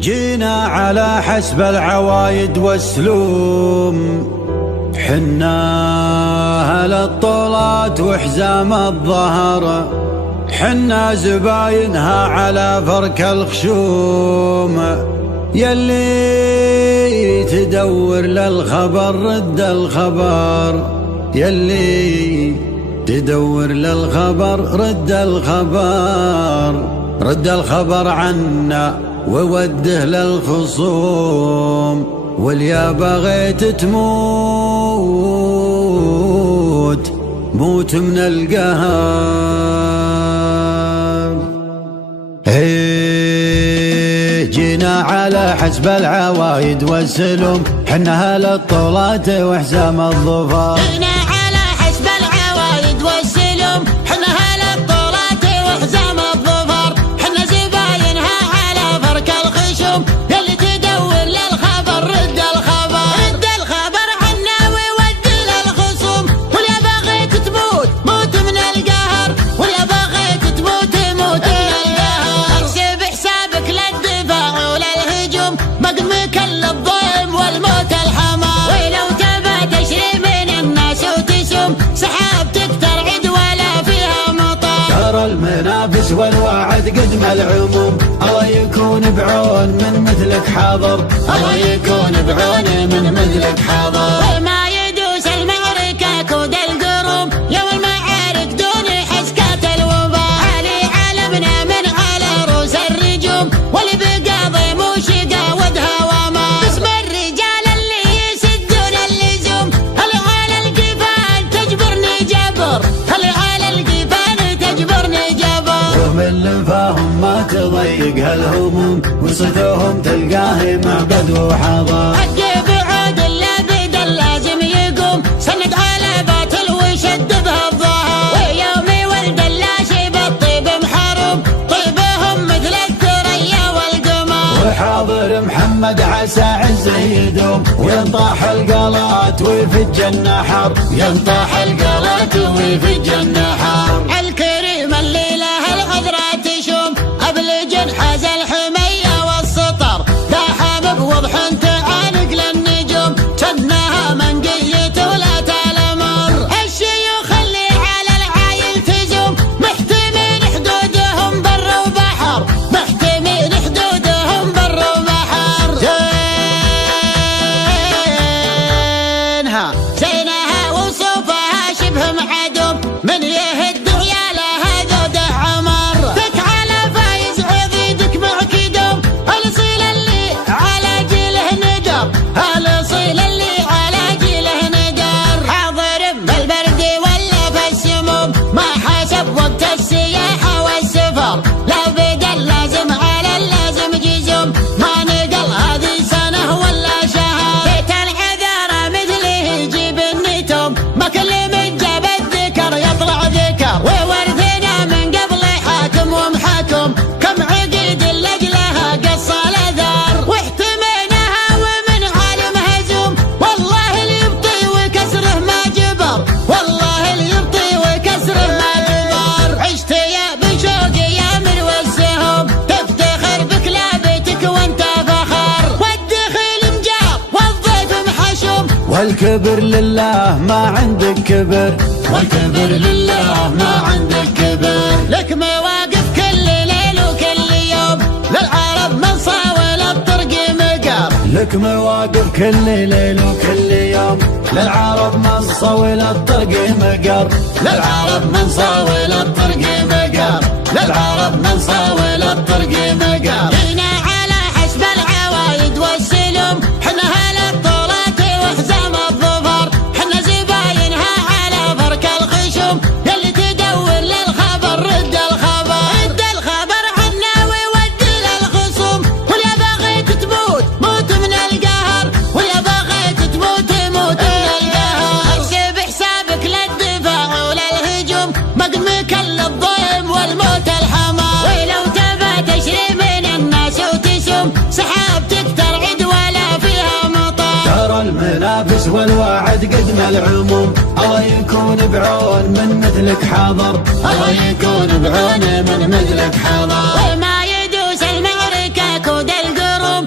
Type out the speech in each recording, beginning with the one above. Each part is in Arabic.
جينا على حسب العوايد والسلوم، حنا أهل الطولات وحزام الظهر، حنا زباينها على فرك الخشوم. يلي تدور للخبر رد الخبر، يلي تدور للخبر رد الخبر، رد الخبر عنا ووده للخصوم. واليا بغيت تموت موت من القهر. جينا على حسب العوايد والسلوم، حنا أهل الطولات وحزام الظفر. جينا على حسب العوايد والسلوم، حنا أهل الطولات وحزام الظفر، حنا زباينها على فرك الخشوم. يلي تدور للخبر رد الخبر، رد الخبر عنا وودي للخصوم. واليا بغيت تموت موت من القهر، واليا بغيت تموت موت من القهر. احسب حسابك للدفاع وللهجوم، مقدمك للظلم والموت الحمار. ولو تبى تشري من الناس وتسوم، سحابتك ترعد ولا فيها مطر. ترى المنافس والوعد قدم العموم، الله يكون بعون من مثلك حاضر، الله يكون بعون من مثلك حاضر. وما يدوس المعركة كود القروم، يوم المعارك دون حسكات الوباء. علي علمنا من على رؤوس الرجوم، واللي بقى ضيم وشقا ودها وما. باسم الرجال اللي يسدون اللزوم، هل على القفال تجبرني جبر، هل على القفال تجبرني جبر. ومن لفاهم ما تضيق هالهموم، وصدوهم تلقاه معبد وحضر. حق بعود اللابد اللازم يقوم، سند على باطل وشد بها الظهر. ويوم ولد اللاشي بالطيب محروم، طيبهم مثل الثريا والقمر. وحاضر محمد عسى عزه يدوم، وينطاح القلات ويفج النحر، ينطاح القلات ويفج النحر. الكريم اللي له العذرة تشوم، أبلج حاز الحمية والسطر. لاحم بوضح تعانق للنجوم، جنها منقية ولا تلمر. الشيوخ اللي على العايل تزوم، محتمين حدودهم بر وبحر، محتمين حدودهم بر وبحر. زينها وصوفها شبه معدوم، من يهد عيالها ذوده عمر. ذك على فايز عضيدك معكدوم، الاصيل اللي على جيله ندر، الاصيل اللي على جيله ندر. حاضر بالبرد ولا بالسموم، ما حسب وقت السياحة والسفر. لا بدل لازم على اللازم جزوم، ما نقل هذه سنة ولا شهر. بيت العذارى مثله يجيب النتوم، ما كل من جاب الذكر يطلع ذكر. وورثنا من قبل حاكم ومحاكم، كم عقيد لأجلها قص الأثر. واحتميناها ومن عالم هزوم، والله اللي يبطي وكسره ما جبر، والله اللي يبطي وكسره ما جبر. عشت يا بشوق يا من والسهم، تفتخر بكلابتك وانت فخر. والدخيل مجاب والضيف محشوم، والكبر لله ما عندك كبر، والكبر لله ما عندك كبر. لك مواقف كل ليل وكل يوم، للعرب من صاول الطرق مقر. لك مواقف كل ليل وكل يوم، للعرب من صول الطرق مقر، للعرب من صاول الطرق مقر، للعرب من صاول الطرق مقر. جينا على حسب العوايد والسلوم، حنا أهل الطولات وحزام الظفر، حنا زباينها على فرك الخشوم. يلي تدور للخبر رد الخبر، رد الخبر عنا وودي للخصوم. واليا بغيت تموت موت من القهر، واليا بغيت تموت موت من القهر. احسب حسابك للدفاع وللهجوم، مقدمك للظلم والموت الحمار. ولو تبى تشري من الناس وتسوم، سحابتك ترعد ولا فيها مطر. ترى المنافس والوعد قدم العموم، الله يكون بعون من مثلك حاضر، الله يكون بعون من مثلك حاضر. وما يدوس المعركة كود القروم،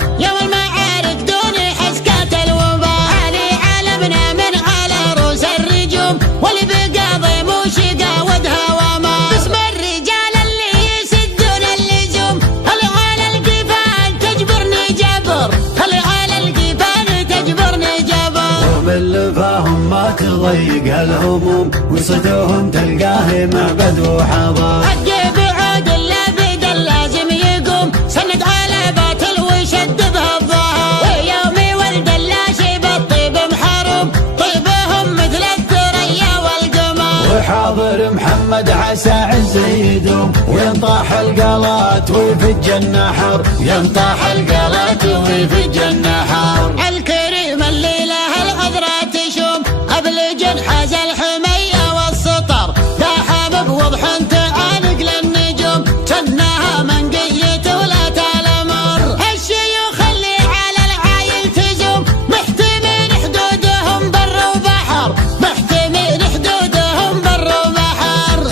تضيق الهموم، وصدوهم تلقاه معبد وحضر. عجب عود اللابد اللازم يقوم، سند على باطل وشد به الظهر، ويوم ولد اللاشي بالطيب محروم، طيبهم مثل الثريا والقمر. وحاضر محمد عسى عز يدوم، وينطاح القلات ويفج النحر، ينطاح القلات ويفج النحر. الكريم اللي له العذرة تشوم، أبلج حاز الحمية والسطر، داحم بوضح تعانق للنجوم، جنها منقية ولا تلمر. الشيوخ اللي على العايل تزوم، محتمين حدودهم بر وبحر، محتمين حدودهم بر وبحر.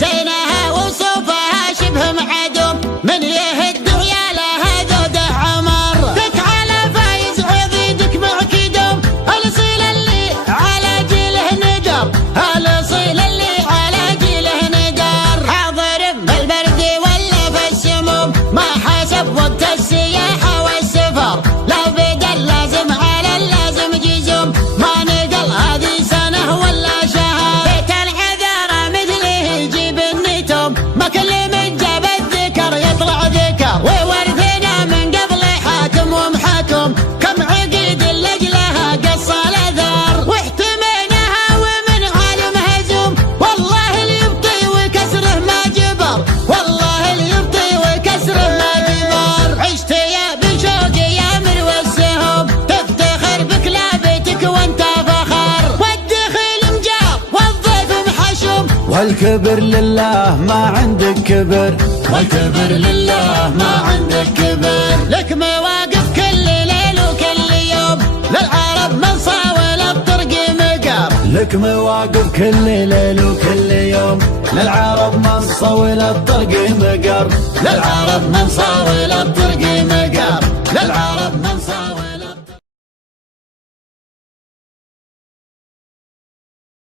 زينها وصوفها شبه معدوم، من يهد عيالها ذود عمر. دك على فايز عضيدك معكدوم، الاصيل اللي على جيله ندر، الاصيل اللي على جيله ندر. حاضر بالبرد ولا في السموم، ما حسب وقت السياحة والسفر، لو بدا اللازم على اللازم جزوم، ما نقل هذه سنة ولا شهر. بيت العذارى مثله يجيب النتوم، ما كل من جاب الذكر يطلع ذكر، وورثنا من قبل حاكم ومحكم، كم عقيد لجلها قص الاثار. واحتميناها ومن عالم هزوم، والله اللي يبطي وكسره ما جبر، والله اللي يبطي وكسره ما جبر. عشت يا بشوق يا مروى السهوم، تفتخر بكلابتك وانت فخر، والدخيل مجار والضيف محشوم، والكبر لله ما عندك كبر، والكبر لله ما عندك كبر. لك مواقف كل ليل وكل يوم، للعرب من صاول الطرق مقر. لك مواقف كل ليل وكل يوم، للعرب من صول الطرق مقر، للعرب من صاول الطرق مقر، للعرب من